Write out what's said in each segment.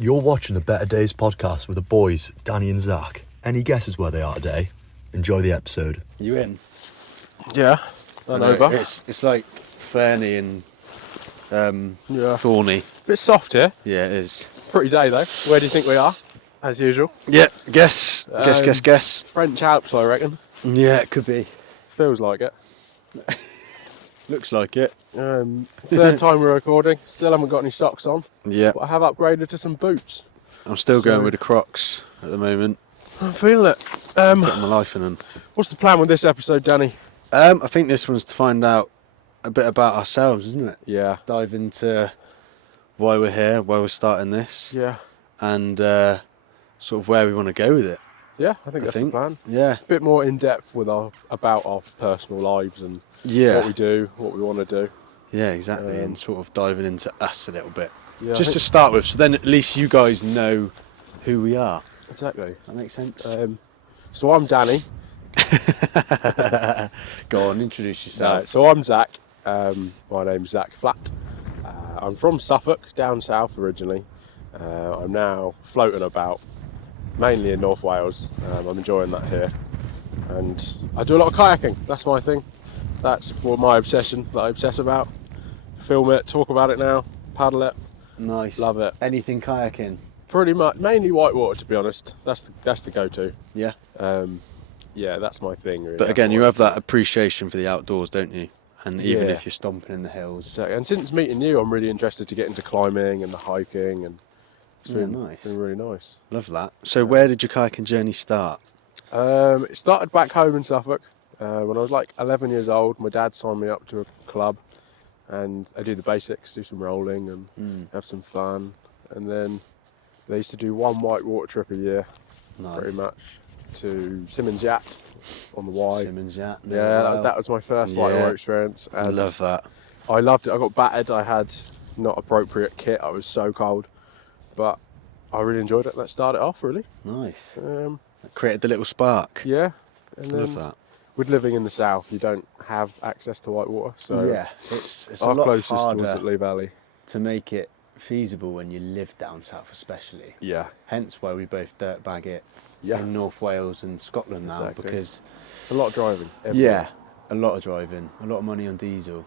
You're watching the Better Days podcast with the boys, Danny and Zach. Any guesses where they are today? Enjoy the episode. You in? Yeah, and over. It's like ferny and thorny. Bit soft here. Yeah, it is. Pretty day though. Where do you think we are? As usual. Yeah, guess. French Alps, I reckon. Yeah, it could be. Feels like it. Looks like it. Third time we're recording. Still haven't got any socks on. Yeah. But I have upgraded to some boots. I'm still going with the Crocs at the moment. I'm feeling it. Putting my life in them. What's the plan with this episode, Danny? I think this one's to find out a bit about ourselves, isn't it? Yeah. Dive into why we're here, why we're starting this. Yeah. And sort of where we want to go with it. Yeah, I think that's the plan. Yeah. A bit more in depth with about our personal lives and what we do, what we want to do. Yeah, exactly. And sort of diving into us a little bit. Yeah, just to start with, so then at least you guys know who we are. Exactly. That makes sense. So I'm Danny. Go on, introduce yourself. So I'm Zach. My name's Zach Flatt. I'm from Suffolk, down south originally. I'm now floating about, mainly in North Wales. I'm enjoying that here. And I do a lot of kayaking. That's my thing. That's what my obsession that I obsess about. Film it, talk about it now, paddle it. Nice. Love it. Anything kayaking? Pretty much, mainly whitewater to be honest. That's the go-to. Yeah. Yeah, that's my thing really. But again, you have that appreciation for the outdoors, don't you? And even if you're stomping in the hills. Exactly. And since meeting you, I'm really interested to get into climbing and the hiking, and it's been really nice. Love that. So where did your kayaking journey start? It started back home in Suffolk. When I was like 11 years old, my dad signed me up to a club, and I do the basics, do some rolling and have some fun. And then they used to do one whitewater trip a year, pretty much, to Simmons Yacht on the Wye. Simmons Yacht. Yeah, that was my first whitewater experience. And I love that. I loved it. I got battered. I had not appropriate kit. I was so cold, but I really enjoyed it. That started off really. Nice. That created the little spark. Yeah. And then love that. With living in the south, you don't have access to whitewater, so it's our a lot closest harder was at Lee Valley. to make it feasible when you live down south, especially. Yeah. Hence why we both dirtbag it in North Wales and Scotland now, because it's a lot of driving. Yeah, a lot of driving, a lot of money on diesel.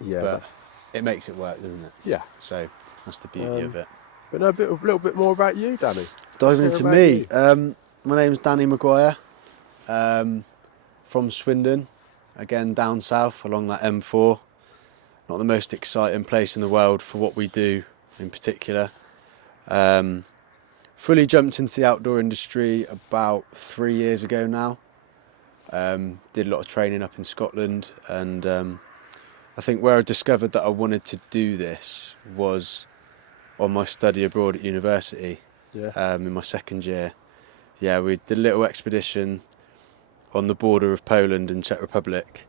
Yeah, but it makes it work, doesn't it? Yeah. So that's the beauty of it. But no, a little bit more about you, Danny. Diving into me. My name's Danny Maguire. From Swindon, again down south along that M4. Not the most exciting place in the world for what we do in particular. Fully jumped into the outdoor industry about 3 years ago now. Did a lot of training up in Scotland, and I think where I discovered that I wanted to do this was on my study abroad at university. In my second year. Yeah, we did a little expedition on the border of Poland and Czech Republic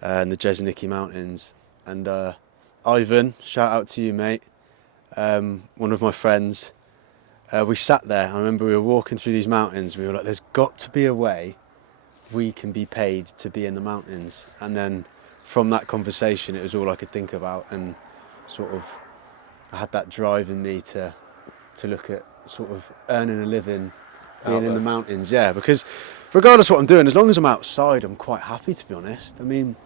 and the Jeseniki Mountains. And Ivan, shout out to you, mate, one of my friends, we sat there. I remember we were walking through these mountains. We were like, there's got to be a way we can be paid to be in the mountains. And then from that conversation, it was all I could think about, and sort of I had that drive in me to look at sort of earning a living being in the mountains. Yeah, because regardless of what I'm doing, as long as I'm outside, I'm quite happy, to be honest. I mean,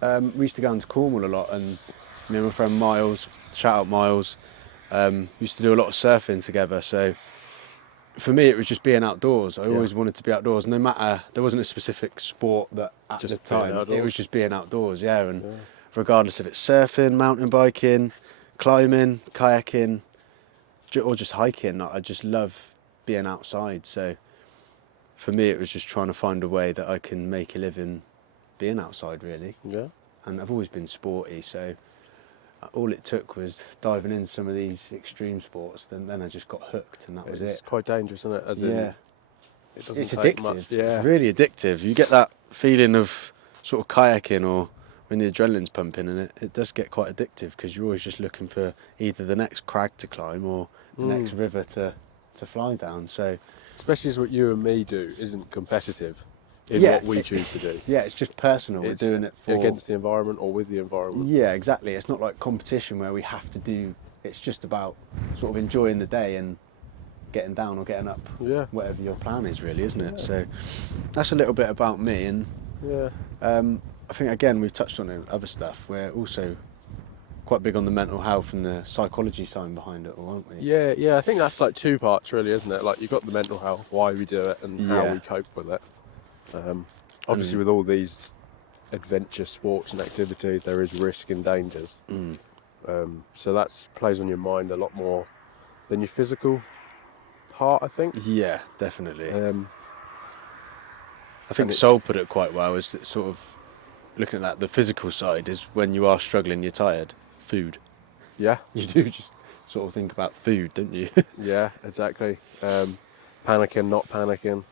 we used to go into Cornwall a lot, and me and my friend Miles, shout out Miles, used to do a lot of surfing together. So for me, it was just being outdoors. I always wanted to be outdoors. No matter, there wasn't a specific sport that at the time, it was just being outdoors, and regardless if it's surfing, mountain biking, climbing, kayaking, or just hiking, I just love being outside. So for me, it was just trying to find a way that I can make a living being outside, really. Yeah. And I've always been sporty, so all it took was diving into some of these extreme sports. Then I just got hooked, and that was it. It's quite dangerous, isn't it? As in, it doesn't it's take addictive. Much. Yeah. Really addictive. You get that feeling of sort of kayaking, or when the adrenaline's pumping, and it does get quite addictive, because you're always just looking for either the next crag to climb or the next river to fly down. So especially as what you and me do isn't competitive in what we choose to do. Yeah, it's just personal. We're doing it for against the environment or with the environment. Yeah, exactly. It's not like competition where we have to do it's just about sort of enjoying the day and getting down or getting up, Yeah. whatever your plan is, really, isn't it? So that's a little bit about me, and Yeah. I think again we've touched on it in other stuff. We're also quite big on the mental health and the psychology side behind it all, aren't we? Yeah. I think that's like two parts, really, isn't it? Like you've got the mental health, why we do it, and how Yeah. we cope with it. Obviously, with all these adventure sports and activities, there is risk and dangers. So that plays on your mind a lot more than your physical part, I think. Yeah, definitely. I think it's- Sol put it quite well, is that sort of looking at that, the physical side is when you are struggling, you're tired, food. Yeah, You do just sort of think about food, don't you? yeah, exactly. Panicking, not panicking.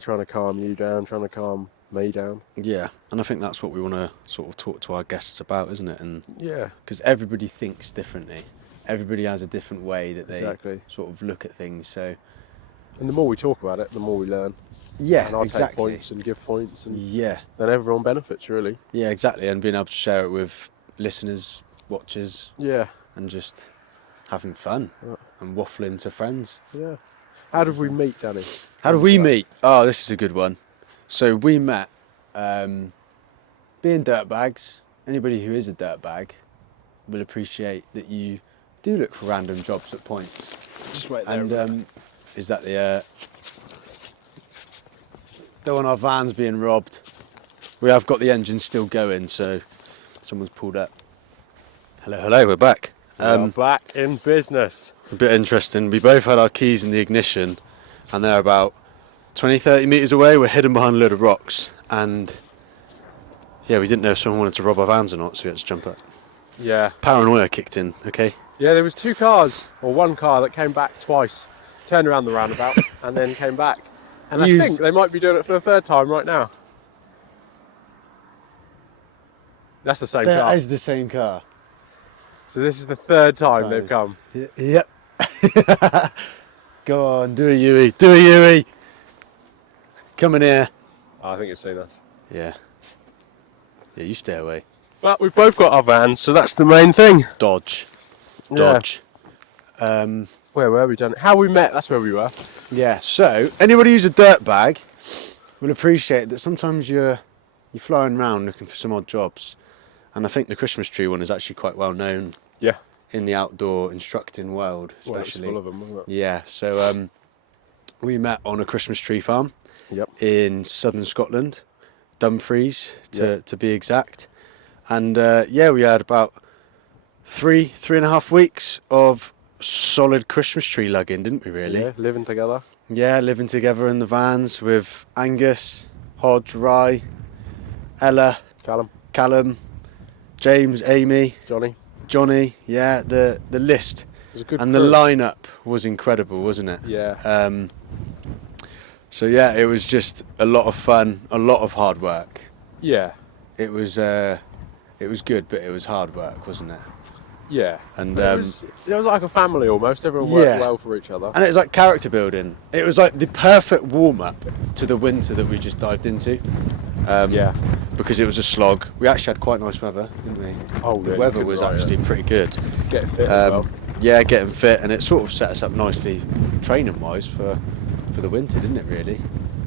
Trying to calm you down, trying to calm me down. Yeah, and I think that's what we want to sort of talk to our guests about, isn't it? And Yeah, because everybody thinks differently. Everybody has a different way that they Exactly. sort of look at things. So and the more we talk about it, the more we learn. yeah, And I'll take exactly. points and give points, and Yeah, then everyone benefits, really. yeah, exactly. And being able to share it with listeners, watchers, Yeah, and just having fun and waffling to friends. yeah. How did we meet, Danny? How did we meet? Oh, this is a good one. So we met being dirtbags. Anybody who is a dirtbag will appreciate that you do look for random jobs at points. Just wait there. And is that the... don't want our vans being robbed. We have got the engine still going, so someone's pulled up. Hello, we're back. We are back in business. A bit interesting. We both had our keys in the ignition, and they're about 20-30 metres away. We're hidden behind a load of rocks, and yeah, we didn't know if someone wanted to rob our vans or not, so we had to jump up. Yeah. Paranoia kicked in, okay? Yeah, there was two cars, or one car that came back twice, turned around the roundabout, and then came back. And I think they might be doing it for the third time right now. That's the same car. That is the same car. So this is the third time they've come. Yep. Go on, do a Yui, do a Yui. Come in here. Oh, I think you've seen us. Yeah. Yeah, you stay away. But we've both got our vans, so that's the main thing. Dodge. Yeah. Where were we, Danny? How we met, that's where we were. Yeah, so anybody who's a dirtbag will appreciate that sometimes you're flying around looking for some odd jobs. And I think the Christmas tree one is actually quite well known. Yeah. In the outdoor instructing world, Well, it's especially. full of them, wasn't it? Yeah, so we met on a Christmas tree farm Yep. in southern Scotland, Dumfries to be exact. And we had about three and a half weeks of solid Christmas tree lugging, didn't we, really? Yeah, living together. Yeah, living together in the vans with Angus, Hodge, Rye, Ella, Callum, James, Amy, Johnny, yeah, the list It was a good and crew. the lineup was incredible, wasn't it? Yeah. So yeah, it was just a lot of fun, a lot of hard work. Yeah. It was good, but it was hard work, wasn't it? Yeah. And it was like a family almost. Everyone worked well for each other. And it was like character building. It was like the perfect warm up to the winter that we just dived into. Because it was a slog. We actually had quite nice weather, didn't we? Oh, the yeah, weather was actually pretty good. Getting fit as well. Yeah, getting fit, and it sort of set us up nicely training wise for the winter, didn't it, really?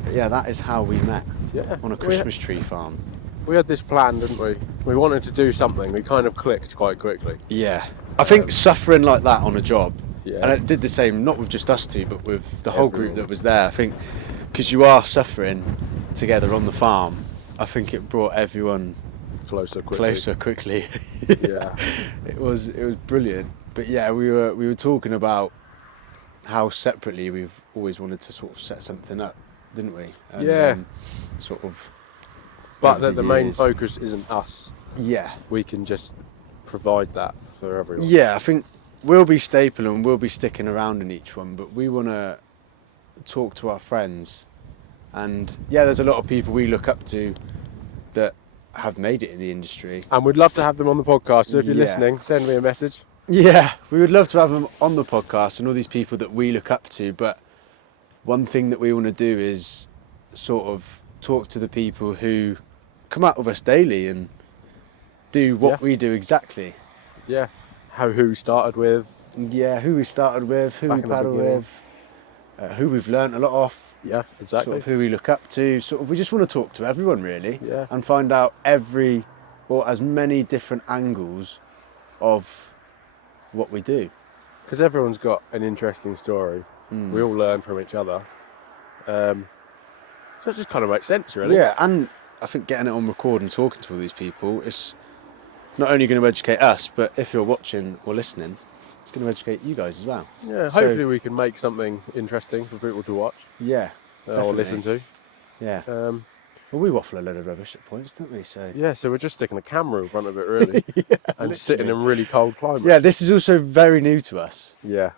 But yeah, that is how we met. Yeah. On a Christmas tree farm. We had this plan, didn't we? We wanted to do something. We kind of clicked quite quickly. Yeah. I think suffering like that on a job, Yeah. and it did the same, not with just us two, but with the whole group Everyone. that was there. I think because you are suffering together on the farm, I think it brought everyone closer quickly. Yeah. It was brilliant. But yeah, we were talking about how separately we've always wanted to sort of set something up, didn't we? And, Yeah. Sort of. But over that the the main years. focus isn't us. Yeah. We can just provide that for everyone. Yeah, I think we'll be stapling and we'll be sticking around in each one, but we want to talk to our friends. And yeah, there's a lot of people we look up to that have made it in the industry. And we'd love to have them on the podcast. So if you're Yeah. listening, send me a message. Yeah, we would love to have them on the podcast and all these people that we look up to. But one thing that we want to do is sort of talk to the people who come out with us daily and do what we do exactly. Yeah. who we started with. Yeah, who we started with, who Back we in the paddle beginning. with, who we've learnt a lot off, Yeah, exactly. sort of who we look up to. Sort of, we just want to talk to everyone really, Yeah. and find out as many different angles of what we do. Because everyone's got an interesting story. We all learn from each other. So it just kind of makes sense, really. Yeah, and I think getting it on record and talking to all these people is not only going to educate us, but if you're watching or listening, it's going to educate you guys as well. Yeah, So- hopefully we can make something interesting for people to watch Yeah, or definitely. listen to. Yeah. Um, Well, we waffle a load of rubbish at points, don't we? So yeah, so we're just sticking a camera in front of it, really, and sitting in really cold climates. yeah, this is also very new to us. Yeah,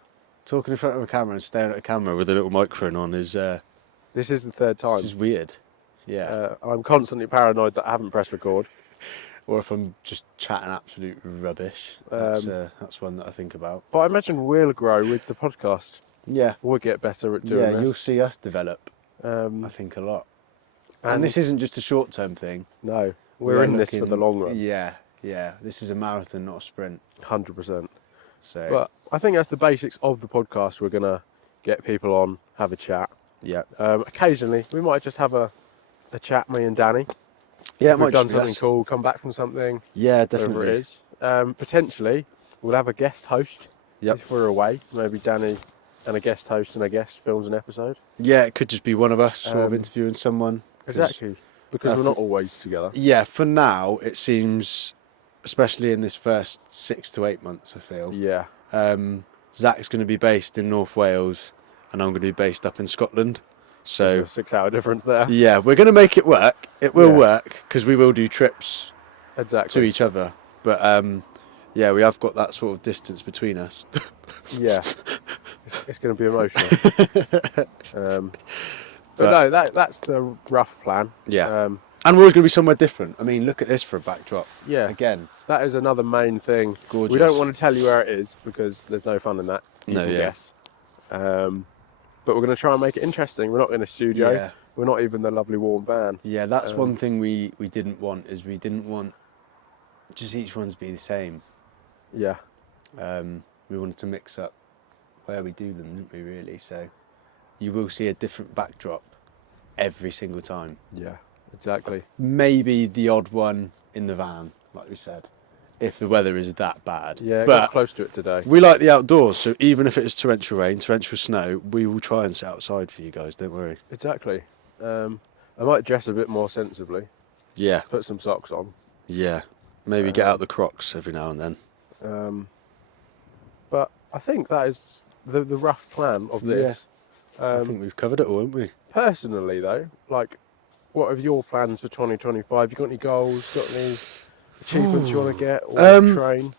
Talking in front of a camera and staring at a camera with a little microphone on is this is the third time. this is weird. Yeah. I'm constantly paranoid that I haven't pressed record. Or if I'm just chatting absolute rubbish, that's one that I think about. But I imagine we'll grow with the podcast. Yeah. We'll get better at doing Yeah, you'll this. see us develop. I Um, think a lot. And this isn't just a short-term thing. no, We we're are in this for looking- the long run, Yeah, yeah. This is a marathon, not a sprint. 100%. So, But I think that's the basics of the podcast. We're gonna get people on, have a chat. yeah. Occasionally, we might just have a chat, me and Danny. Yeah, it If might we've done just be something us. cool, come back from something, Yeah, whatever definitely. it is. Potentially, we'll have a guest host Yep. if we're away. Maybe Danny and a guest host and a guest films an episode. Yeah, it could just be one of us sort of Um, interviewing someone. 'Cause- Exactly, because we're not always together. Yeah, for now, it seems, especially in this first 6 to 8 months, I feel, Yeah, Zach's going to be based in North Wales and I'm going to be based up in Scotland. So, there's a 6-hour difference there. yeah, we're going to make it work. It will Yeah. work because we will do trips to Exactly. each other. But, yeah, we have got that sort of distance between us. Yeah, it's going to be emotional. But no, that's the rough plan. Yeah. And we're always going to be somewhere different. I mean, look at this for a backdrop. Yeah. Again. That is another main thing. Gorgeous. We don't want to tell you where it is because there's no fun in that. You No, can yeah. guess. But we're going to try and make it interesting. We're not in a studio. Yeah. We're not even the lovely warm van. Yeah, that's one thing we didn't want, is we didn't want just each one to be the same. Yeah. We wanted to mix up where we do them, didn't we, really? So you will see a different backdrop every single time. Yeah. Exactly. Maybe the odd one in the van, like we said, if the weather is that bad. Yeah. Got But close to it today. we like the outdoors, so even if it is torrential rain, torrential snow, we will try and sit outside for you guys, don't worry. Exactly. I might dress a bit more sensibly. Yeah, Put some socks on. yeah. Maybe get out the Crocs every now and then. But I think that is the rough plan of this. I think we've covered it all, haven't we? Personally, though, like, what are your plans for 2025? You got any goals? Got any achievements you want to get or train?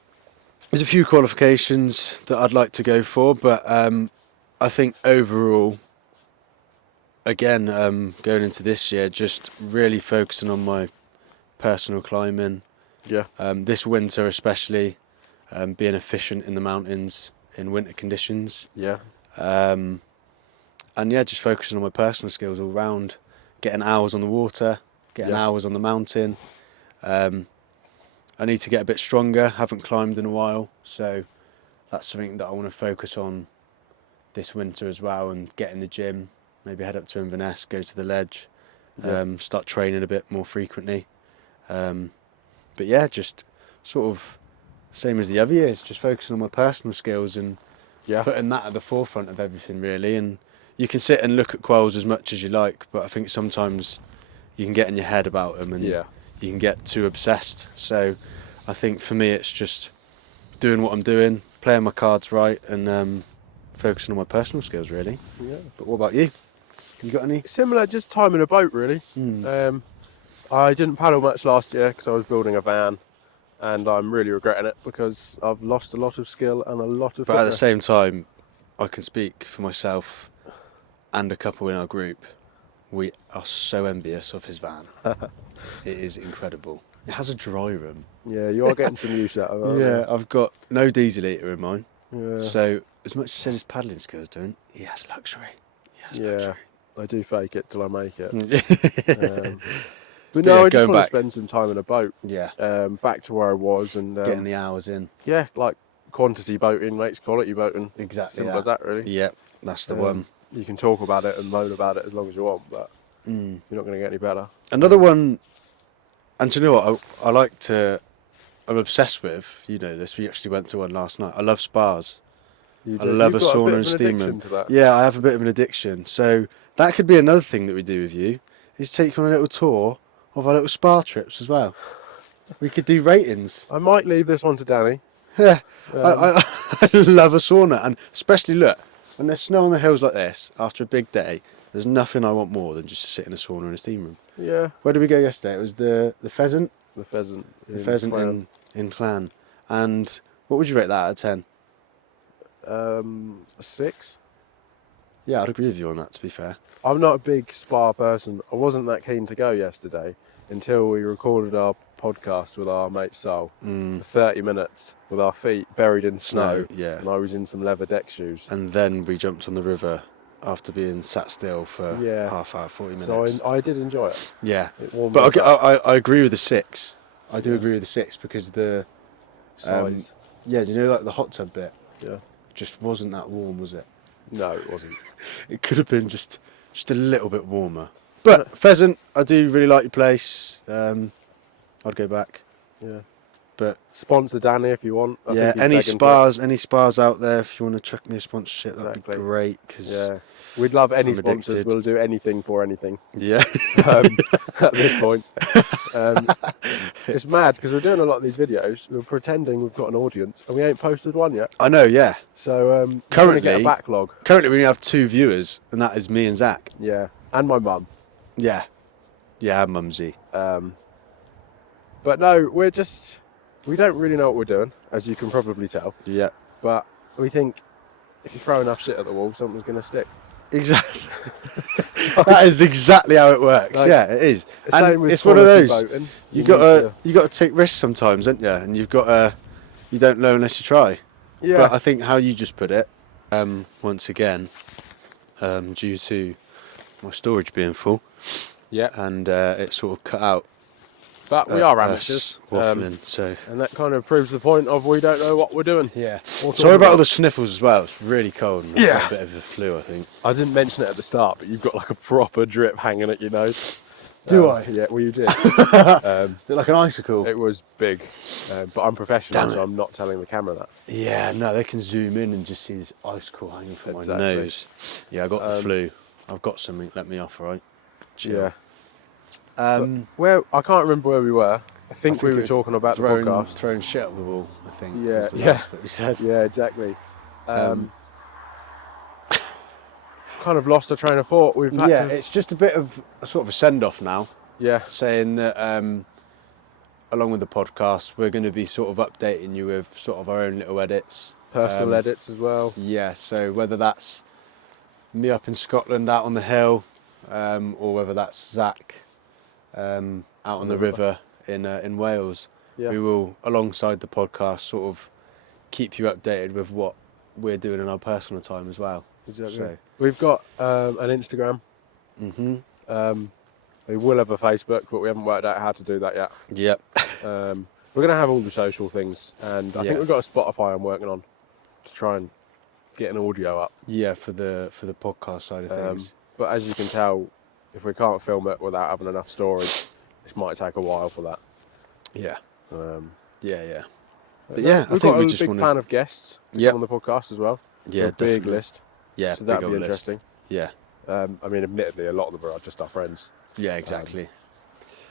There's a few qualifications that I'd like to go for, but I think overall, again, going into this year, just really focusing on my personal climbing. Yeah. This winter especially, being efficient in the mountains in winter conditions. Yeah. And yeah, just focusing on my personal skills all round, getting hours on the water, getting hours on the mountain. I need to get a bit stronger, haven't climbed in a while, so that's something that I want to focus on this winter as well, and get in the gym, maybe head up to Inverness, go to the ledge, start training a bit more frequently. But yeah, just sort of same as the other years, just focusing on my personal skills and putting that at the forefront of everything really. And you can sit and look at quails as much as you like, but I think sometimes you can get in your head about them and you can get too obsessed. So I think for me it's just doing what I'm doing, playing my cards right, and focusing on my personal skills really. Yeah. But what about you? You got any? Similar, just time in a boat, really. I didn't paddle much last year because I was building a van, and I'm really regretting it because I've lost a lot of skill and a lot of But at the fitness. same time, I can speak for myself and a couple in our group. We are so envious of his van. It is incredible. It has a dry room. Yeah, you are getting some use out of it. Yeah, I've got no diesel eater in mine. Yeah. So as much as said his paddling skills don't, he has luxury. He has Yeah. I do fake it till I make it. luxury. But yeah, no, I just going want to back- spend some time in a boat. Yeah. Back to where I was and Getting the hours in. yeah, like quantity boating makes quality boating. Exactly Simple that. as that, really. Yeah, that's the one. You can talk about it and moan about it as long as you want, but you're not going to get any better. Another one, and do you know what? I'm obsessed with. You know this. We actually went to one last night. I love spas. I love a sauna and steam room. Yeah, I have a bit of an addiction. So that could be another thing that we do with you, is take you on a little tour of our little spa trips as well. We could do ratings. I might leave this one to Danny. Yeah, I love a sauna, and especially look, when there's snow on the hills like this, after a big day, there's nothing I want more than just to sit in a sauna and a steam room. Yeah. Where did we go yesterday? It was the pheasant. The pheasant. The pheasant in Clan. And what would you rate that out of 10? A 6. Yeah, I'd agree with you on that, to be fair. I'm not a big spa person. I wasn't that keen to go yesterday until we recorded our podcast with our mate Sol for 30 minutes with our feet buried in snow. Yeah. And I was in some leather deck shoes. And then we jumped on the river after being sat still for half hour, 40 minutes. So I did enjoy it. Yeah. It warmed but us up. I agree with the 6. I do agree with the 6 because the Size. yeah, do you know like the hot tub bit? Yeah. Just wasn't that warm, was it? No, it wasn't. It could have been just a little bit warmer. But pheasant, I do really like your place. I'd go back. Yeah. But Sponsor Danny if you want. I yeah, think he's begging for it. any spas out there, if you want to chuck me a sponsorship, that'd be great. Cause yeah, we'd love any I'm sponsors. addicted. We'll do anything for anything. Yeah. At this point, it's mad because we're doing a lot of these videos. We're pretending we've got an audience, and we ain't posted one yet. I know. Yeah. So currently, we're gonna get a backlog. Currently, we only have 2 viewers, and that is me and Zach. Yeah, and my mum. Yeah. Yeah, Mumsy. But no, we don't really know what we're doing, as you can probably tell. Yeah. But we think if you throw enough shit at the wall, something's going to stick. Exactly. That is exactly how it works. Like, yeah, it is. And it's one of those. Boating, You got to take risks sometimes, don't you? And you've got to. You don't know unless you try. Yeah. But I think how you just put it, once again, due to my storage being full. Yeah. And it sort of cut out. But we are amateurs. Waffling, so. And that kind of proves the point of we don't know what we're doing. Yeah. Sorry about all the sniffles as well. It's really cold. And I've got a bit of a flu, I think. I didn't mention it at the start, but you've got like a proper drip hanging at your nose. Do I? Yeah, well you did. Is it like an icicle? It was big, but I'm professional, so I'm not telling the camera that. Yeah, no, they can zoom in and just see this icicle hanging from my nose. Yeah, I got the flu. I've got something. Let me off, all right? Chill. Yeah. I can't remember where we were. I think we were talking about the podcast. Throwing shit at the wall, I think. Yeah, was the last bit we said. Yeah, exactly. Kind of lost a train of thought. We've had to... it's just a bit of a sort of a send-off now. Yeah. Saying that along with the podcast, we're going to be sort of updating you with sort of our own little edits. Personal edits as well. Yeah, so whether that's me up in Scotland out on the hill, or whether that's Zach out on the river in Wales, we will, alongside the podcast, sort of keep you updated with what we're doing in our personal time as well. Exactly. So. We've got an Instagram. We will have a Facebook, but we haven't worked out how to do that yet. Yep. We're going to have all the social things, and I think we've got a Spotify I'm working on to try and get an audio up. Yeah, for the podcast side of things. But as you can tell, if we can't film it without having enough storage, it might take a while for that. Yeah. Yeah. But yeah, we've got a big plan of guests on the podcast as well. Yeah, a big list. Yeah, so that'll be interesting. Yeah. I mean, admittedly, a lot of them are just our friends. Yeah, exactly.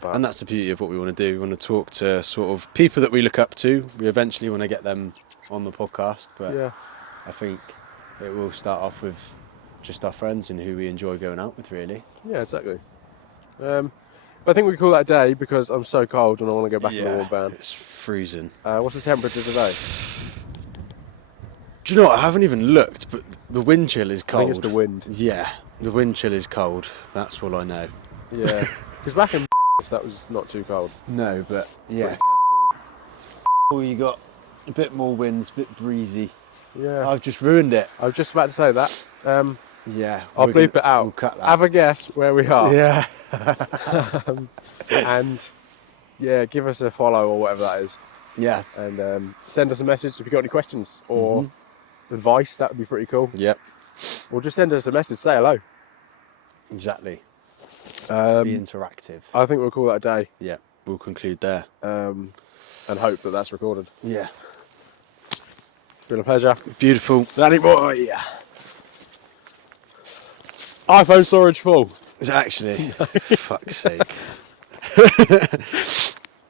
And that's the beauty of what we want to do. We want to talk to sort of people that we look up to. We eventually want to get them on the podcast, but I think it will start off with just our friends and who we enjoy going out with, really. Yeah, exactly. But I think we call that a day because I'm so cold and I want to go back in the warm van. It's freezing. What's the temperature today? Do you know what? I haven't even looked, but the wind chill is cold. I think it's the wind. Yeah, the wind chill is cold. That's all I know. Yeah, because back in that was not too cold. No, but yeah. You got a bit more wind, a bit breezy. Yeah. I've just ruined it. I was just about to say that. Yeah. I'll bleep it out. We'll cut that. Have a guess where we are. Yeah. And yeah, give us a follow or whatever that is. Yeah. And send us a message if you've got any questions or advice. That would be pretty cool. Yep. Or just send us a message, say hello. Exactly. Be interactive. I think we'll call that a day. Yeah. We'll conclude there. And hope that that's recorded. Yeah. It's been a pleasure. Beautiful. Danny boy. iPhone storage full. Is it actually? Fuck's sake.